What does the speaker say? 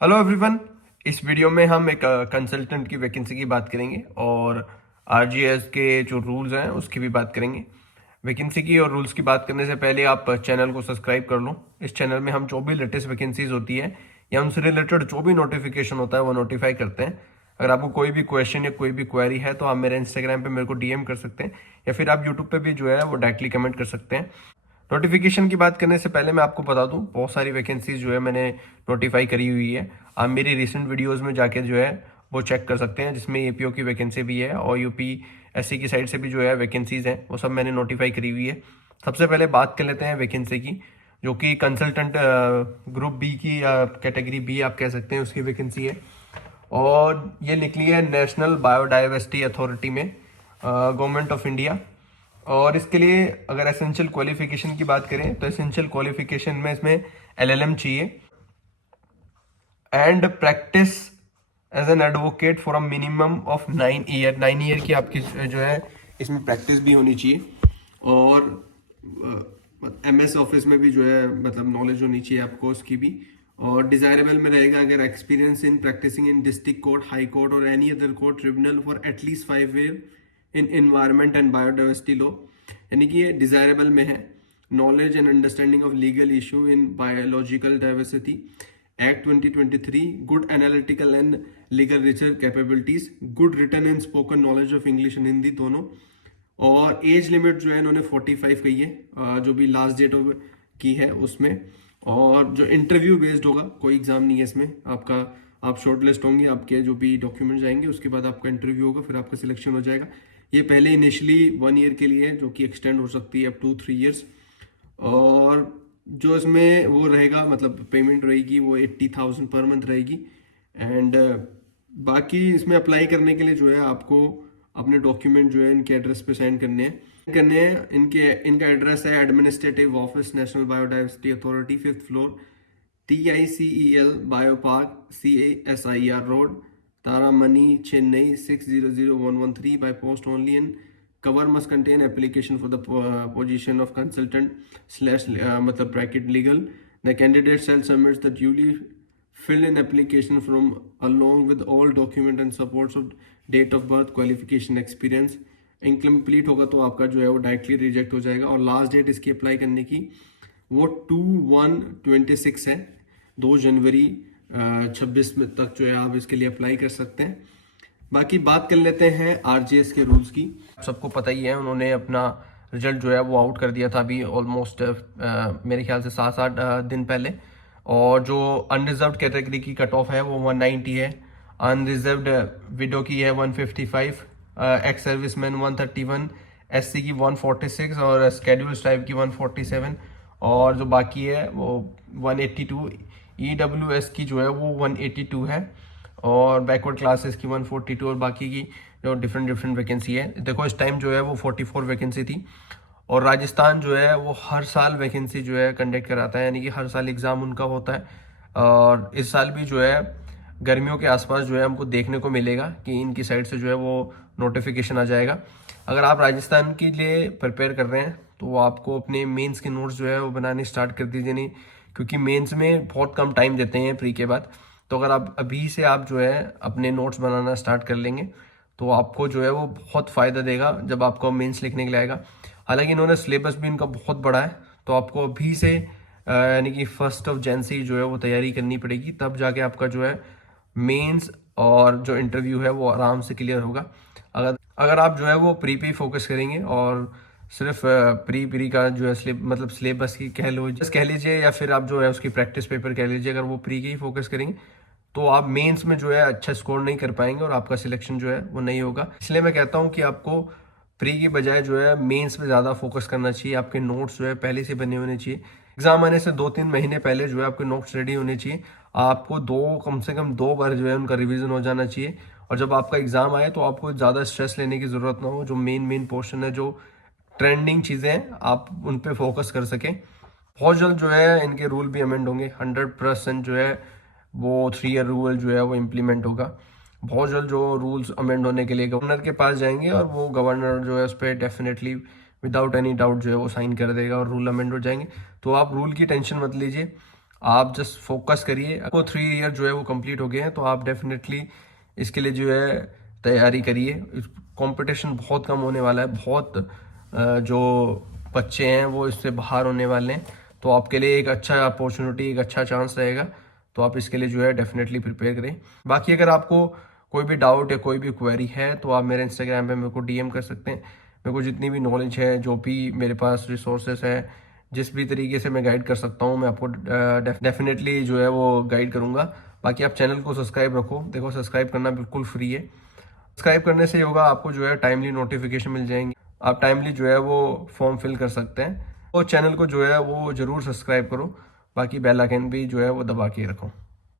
Hello everyone. इस video में हम एक कंसल्टेंट की वैकेंसी की बात करेंगे और आरजीएस के जो रूल्स हैं उसकी भी बात करेंगे। वैकेंसी की और रूल्स की बात करने से पहले आप चैनल को सब्सक्राइब कर लो। इस चैनल में हम जो भी लेटेस्ट वैकेंसीज होती है या उनसे रिलेटेड जो भी नोटिफिकेशन होता है वो नोटिफाई करते हैं। अगर आपको कोई भी क्वेश्चन या कोई भी क्वेरी है तो आप मेरे इंस्टाग्राम पे मेरे को डीएम कर सकते हैं या फिर आप यूट्यूब पे भी जो है वो डायरेक्टली कमेंट कर सकते हैं। नोटिफिकेशन की बात करने से पहले मैं आपको बता दूं, बहुत सारी वैकेंसीज जो है मैंने नोटिफाई करी हुई है। आप मेरी रिसेंट वीडियोस में जाके जो है वो चेक कर सकते हैं, जिसमें एपीओ की वैकेंसी भी है और यूपीएससी की साइड से भी जो है वैकेंसीज हैं वो सब मैंने नोटिफाई करी हुई है। सबसे पहले बात कर लेते हैं वैकेंसी की, जो कि कंसल्टेंट ग्रुप बी की या कैटेगरी बी आप कह सकते हैं, उसकी वैकेंसी है। और ये निकली है नेशनल बायोडाइवर्सिटी अथॉरिटी में, गवर्नमेंट ऑफ इंडिया। और इसके लिए अगर एसेंशियल क्वालिफिकेशन की बात करें तो एसेंशियल क्वालिफिकेशन में इसमें एलएलएम चाहिए and practice as an advocate for a minimum of 9 year. 9 year की आपकी जो है इसमें प्रैक्टिस भी होनी चाहिए और एमएस ऑफिस में भी जो है मतलब नॉलेज होनी चाहिए आपको उसकी भी। और डिजायरेबल में रहेगा अगर experience in practicing in district court, high court और any other court tribunal for at least 5 year in environment and biodiversity law, यानी कि ये डिजायरेबल में है। Knowledge and understanding of legal issue in biological diversity act 2023, good analytical and legal research capabilities, good written and spoken knowledge of English and Hindi दोनों। और age limit जो है इन्होंने 45 कही है, जो भी लास्ट डेट की है उसमें। और जो इंटरव्यू बेस्ड होगा, कोई एग्जाम नहीं है इसमें आपका। आप शॉर्ट लिस्ट होंगे, आपके जो भी डॉक्यूमेंट्स आएंगे उसके बाद आपका इंटरव्यू होगा, फिर आपका सिलेक्शन हो जाएगा। ये पहले इनिशियली 1 ईयर के लिए है, जो कि एक्सटेंड हो सकती है अप टू 3 ईयर्स। और जो इसमें वो रहेगा मतलब पेमेंट रहेगी वो 80,000 पर मंथ रहेगी। एंड बाकी इसमें अप्लाई करने के लिए जो है आपको अपने डॉक्यूमेंट जो है इनके एड्रेस पे सेंड करने हैं। इनका एड्रेस है administrative office, national biodiversity authority, 5th floor, TICEL bio park, CASIR road, Taramani, Chennai 600113 by post only, and cover must contain application for the position of consultant slash मतलब bracket legal. The candidate shall submit the duly filled in application from along with all document and supports of date of birth, qualification, experience. Incomplete होगा तो आपका जो है वो directly reject हो जाएगा। और लास्ट डेट इसकी अप्लाई करने की वो 2/1/26 है, 2 जनवरी 26 में तक जो है आप इसके लिए अप्लाई कर सकते हैं। बाकी बात कर लेते हैं आरजीएस के रूल्स की। सबको पता ही है, उन्होंने अपना रिजल्ट जो है वो आउट कर दिया था अभी ऑलमोस्ट मेरे ख्याल से 7-8 दिन पहले। और जो अनरिजर्व्ड कैटेगरी की कट ऑफ है वो 190 है, अनरिजर्व्ड विडो की है 155, एक्स सर्विसमैन 131, एससी की 146 और स्केड्यूल ट्राइब की 147। और जो बाकी है वो 182, ईडब्ल्यूएस की जो है वो 182 है और बैकवर्ड क्लासेस की 142 और बाकी की जो डिफरेंट वैकेंसी है। देखो इस टाइम जो है वो 44 वैकेंसी थी। और राजस्थान जो है वो हर साल वैकेंसी जो है कंडक्ट कराता है, यानी कि हर साल एग्ज़ाम उनका होता है। और इस साल भी जो है गर्मियों के आसपास जो है हमको देखने को मिलेगा कि इनकी साइड से जो है वो नोटिफिकेशन आ जाएगा। अगर आप राजस्थान के लिए प्रिपेयर कर रहे हैं तो आपको अपने मेंस के नोट्स जो है वो बनाने स्टार्ट कर दीजिए, नहीं क्योंकि मेंस में बहुत कम टाइम देते हैं प्री के बाद। तो अगर आप अभी से आप जो है अपने नोट्स बनाना स्टार्ट कर लेंगे तो आपको जो है वो बहुत फ़ायदा देगा जब आपको मेंस लिखने के लिए आएगा। हालांकि इन्होंने सिलेबस भी इनका बहुत बड़ा है, तो आपको अभी से यानी कि 1 जनवरी से जो है वो तैयारी करनी पड़ेगी, तब जाके आपका जो है मेंस और जो इंटरव्यू है वो आराम से क्लियर होगा। अगर अगर आप जो है वो प्री पे फोकस करेंगे और सिर्फ प्री का जो है मतलब सिलेबस की कह लीजिए या फिर आप जो है उसकी प्रैक्टिस पेपर कह लीजिए, अगर वो प्री के ही फोकस करेंगे तो आप मेंस में जो है अच्छा स्कोर नहीं कर पाएंगे और आपका सिलेक्शन जो है वो नहीं होगा। इसलिए मैं कहता हूँ कि आपको प्री की बजाय जो है मेंस पे ज़्यादा फोकस करना चाहिए। आपके नोट्स जो है पहले से बने होने चाहिए, एग्जाम आने से 2-3 महीने पहले जो है आपके नोट्स रेडी होने चाहिए। आपको कम से कम 2 बार जो है उनका रिवीजन हो जाना चाहिए। और जब आपका एग्जाम आए तो आपको ज़्यादा स्ट्रेस लेने की ज़रूरत ना हो, जो मेन पोर्शन है, जो ट्रेंडिंग चीज़ें हैं, आप उन पे फोकस कर सकें। बहुत जल्द जो है इनके रूल भी अमेंड होंगे, 100% जो है वो 3 ईयर रूल जो है वो इम्प्लीमेंट होगा। बहुत जल्द जो रूल्स अमेंड होने के लिए गवर्नर के पास जाएंगे और वो गवर्नर जो है उस पर डेफिनेटली विदाउट एनी डाउट जो है वो साइन कर देगा और रूल अमेंड हो जाएंगे। तो आप रूल की टेंशन मत लीजिए, आप जस्ट फोकस करिए। आपको 3 ईयर जो है वो कंप्लीट हो गए हैं, तो आप डेफिनेटली इसके लिए जो है तैयारी करिए। कंपटीशन बहुत कम होने वाला है, बहुत जो बच्चे हैं वो इससे बाहर होने वाले हैं, तो आपके लिए एक अच्छा अपॉर्चुनिटी, एक अच्छा चांस रहेगा। तो आप इसके लिए जो है डेफिनेटली प्रिपेयर करें। बाकी अगर आपको कोई भी डाउट या कोई भी क्वेरी है तो आप मेरे इंस्टाग्राम पे मेरे को डीएम कर सकते हैं। मेरे को जितनी भी नॉलेज है, जो भी मेरे पास रिसोर्सेस है, जिस भी तरीके से मैं गाइड कर सकता हूँ, मैं आपको डेफिनेटली जो है वो गाइड करूँगा। बाकी आप चैनल को सब्सक्राइब रखो, देखो सब्सक्राइब करना बिल्कुल फ्री है। सब्सक्राइब करने से होगा आपको जो है टाइमली नोटिफिकेशन मिल जाएंगे, आप टाइमली जो है वो फॉर्म फिल कर सकते हैं। और चैनल को जो है वो ज़रूर सब्सक्राइब करो, बाकी बेल आइकन भी जो है वो दबा के रखो।